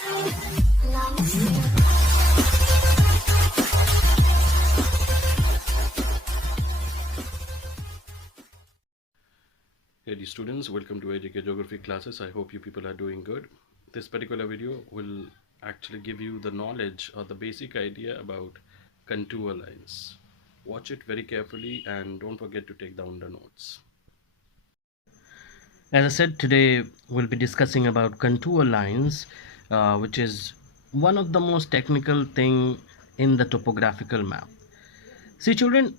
Hey dear students, welcome to AJK Geography classes. I hope you people are doing good. This particular video will actually give you the knowledge or the basic idea about contour lines. Watch it very carefully and don't forget to take down the notes. As I said, today we'll be discussing about contour lines, which is one of the most technical thing in the topographical map. See children,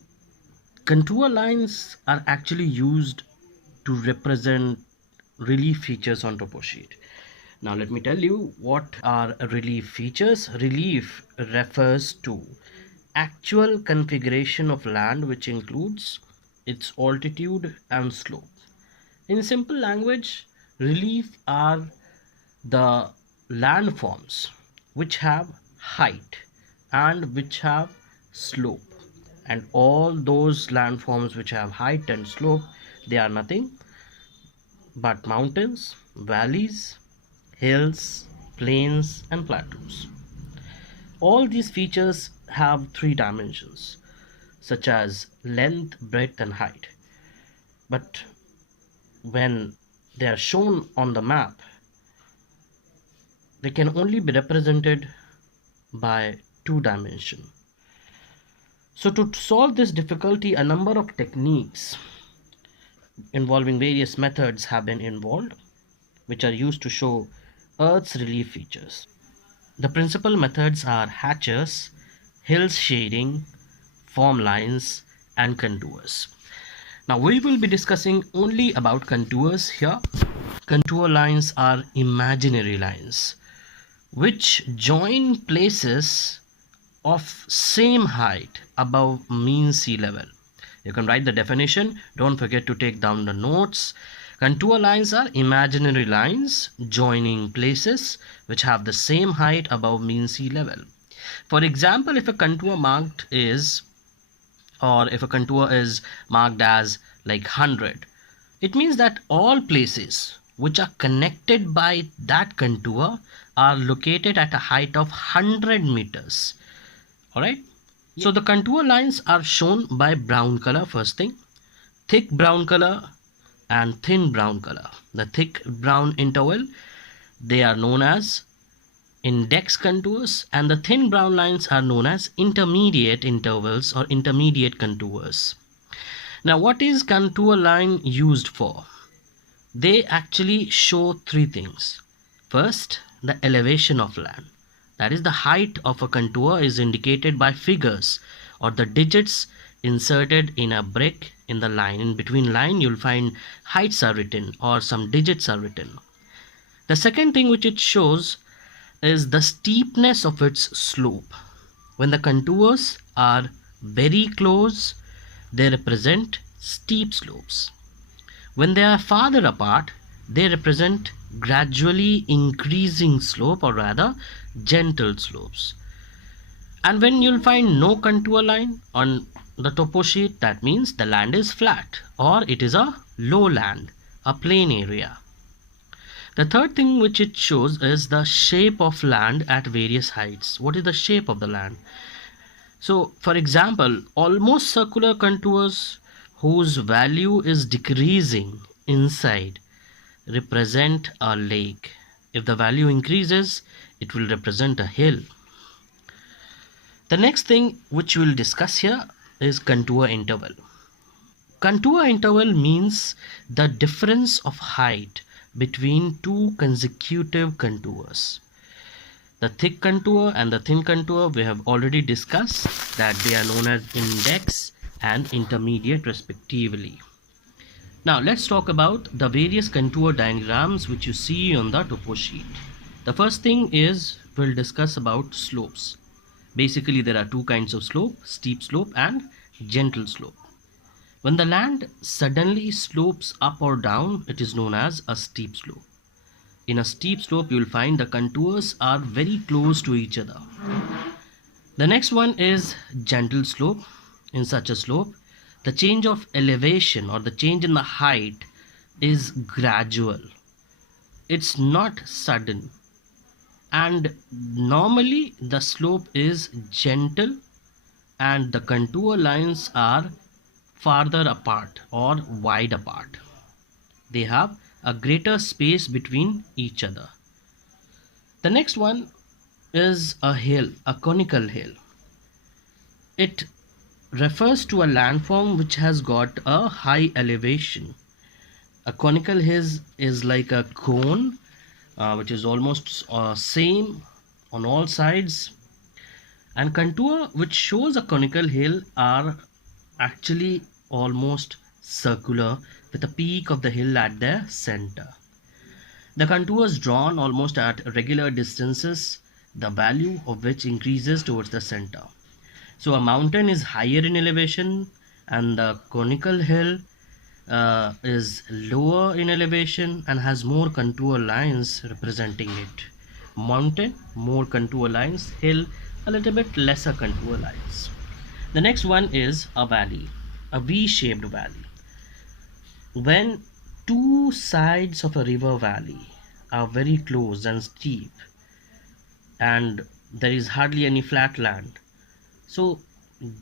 contour lines are actually used to represent relief features on topo sheet. Now let me tell you what are relief features. Relief refers to actual configuration of land which includes its altitude and slope. In simple language, relief are the landforms which have height and which have slope, and all those landforms which have height and slope, they are nothing but mountains, valleys, hills, plains and plateaus. All these features have three dimensions such as length, breadth and height, but when they are shown on the map, they can only be represented by two dimension. So to solve this difficulty, a number of techniques involving various methods have been involved, which are used to show Earth's relief features. The principal methods are hatches, hill shading, form lines and contours. Now we will be discussing only about contours here. Contour lines are imaginary lines which join places of same height above mean sea level. You can write the definition. Don't forget to take down the notes. Contour lines are imaginary lines joining places which have the same height above mean sea level. For example, if a contour is marked as like 100, it means that all places which are connected by that contour are located at a height of 100 meters. Alright, so the contour lines are shown by brown color. First thing, thick brown color and thin brown color. The thick brown interval, they are known as index contours, and the thin brown lines are known as intermediate intervals or intermediate contours. Now what is contour line used for? They actually show three things. First, the elevation of land. That is, the height of a contour is indicated by figures or the digits inserted in a brick in the line. In between line you'll find heights are written or some digits are written. The second thing which it shows is the steepness of its slope. When the contours are very close, they represent steep slopes. When they are farther apart, they represent gradually increasing slope, or rather gentle slopes. And when you'll find no contour line on the topo sheet, that means the land is flat or it is a lowland, a plain area. The third thing which it shows is the shape of land at various heights. What is the shape of the land? So for example, almost circular contours whose value is decreasing inside represent a lake. If the value increases, it will represent a hill. The next thing which we will discuss here is contour interval. Contour interval means the difference of height between two consecutive contours. The thick contour and the thin contour, we have already discussed that they are known as index and intermediate respectively. Now let's talk about the various contour diagrams which you see on the topo sheet. The first thing is we'll discuss about slopes. Basically there are two kinds of slope, steep slope and gentle slope. When the land suddenly slopes up or down, it is known as a steep slope. In a steep slope, you will find the contours are very close to each other. The next one is gentle slope. In such a slope, the change of elevation or the change in the height is gradual. It's not sudden. and normally the slope is gentle and the contour lines are farther apart or wide apart. They have a greater space between each other. The next one is a hill, a conical hill. It refers to a landform which has got a high elevation. A conical hill is like a cone which is almost same on all sides, and contour which shows a conical hill are actually almost circular with the peak of the hill at their center. The contours drawn almost at regular distances, the value of which increases towards the center. So a mountain is higher in elevation and the conical hill is lower in elevation and has more contour lines representing it. Mountain, more contour lines; hill, a little bit lesser contour lines. The next one is a valley, a V-shaped valley. When two sides of a river valley are very close and steep and there is hardly any flat land, so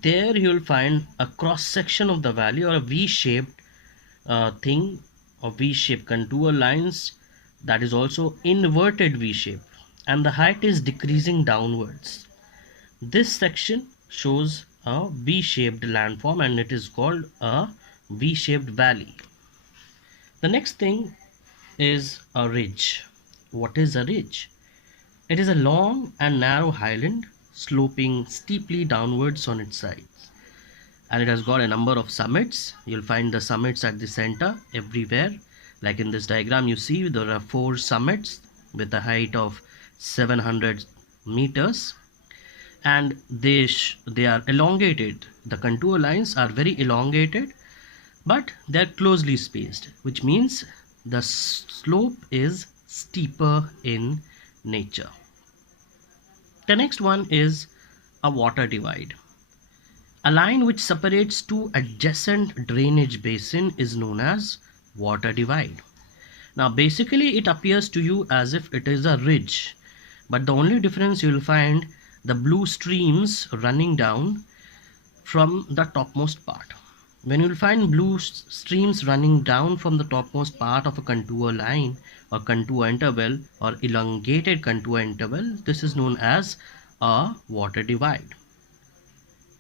there you'll find a cross section of the valley or a V-shaped thing, or V-shaped contour lines, that is also inverted V shape, and the height is decreasing downwards. This section shows a V-shaped landform and it is called a V-shaped valley. The next thing is a ridge. What is a ridge? It is a long and narrow highland sloping steeply downwards on its sides, and it has got a number of summits. You'll find the summits at the center everywhere. Like in this diagram, you see there are 4 summits with a height of 700 meters, and they are elongated. The contour lines are very elongated, but they are closely spaced, which means the slope is steeper in nature. The next one is a water divide. A line which separates two adjacent drainage basin is known as water divide. Now basically it appears to you as if it is a ridge, but the only difference you will find the blue streams running down from the topmost part. When you will find blue streams running down from the topmost part of a contour line or contour interval or elongated contour interval, this is known as a water divide.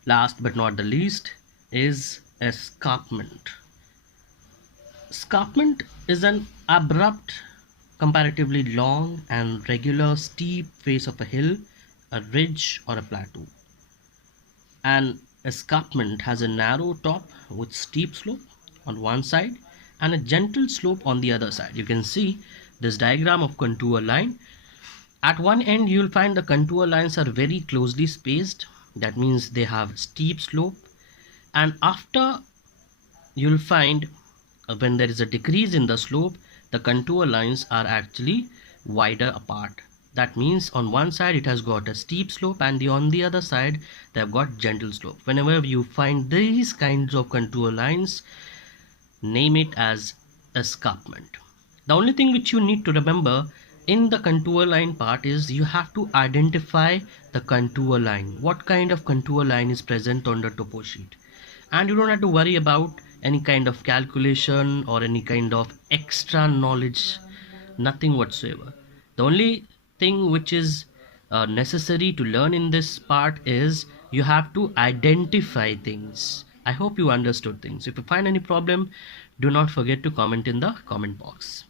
Last but not the least is escarpment. Escarpment is an abrupt, comparatively long and regular steep face of a hill, a ridge or a plateau. An escarpment has a narrow top with steep slope on one side and a gentle slope on the other side. You can see this diagram of contour line. At one end you will find the contour lines are very closely spaced. That means they have steep slope, and after you'll find when there is a decrease in the slope, the contour lines are actually wider apart. That means on one side it has got a steep slope and on the other side they have got gentle slope. Whenever you find these kinds of contour lines, name it as escarpment. The only thing which you need to remember in the contour line part is you have to identify the contour line, what kind of contour line is present on the topo sheet, and you don't have to worry about any kind of calculation or any kind of extra knowledge, nothing whatsoever. The only thing which is necessary to learn in this part is you have to identify things. I hope you understood things. If you find any problem, do not forget to comment in the comment box.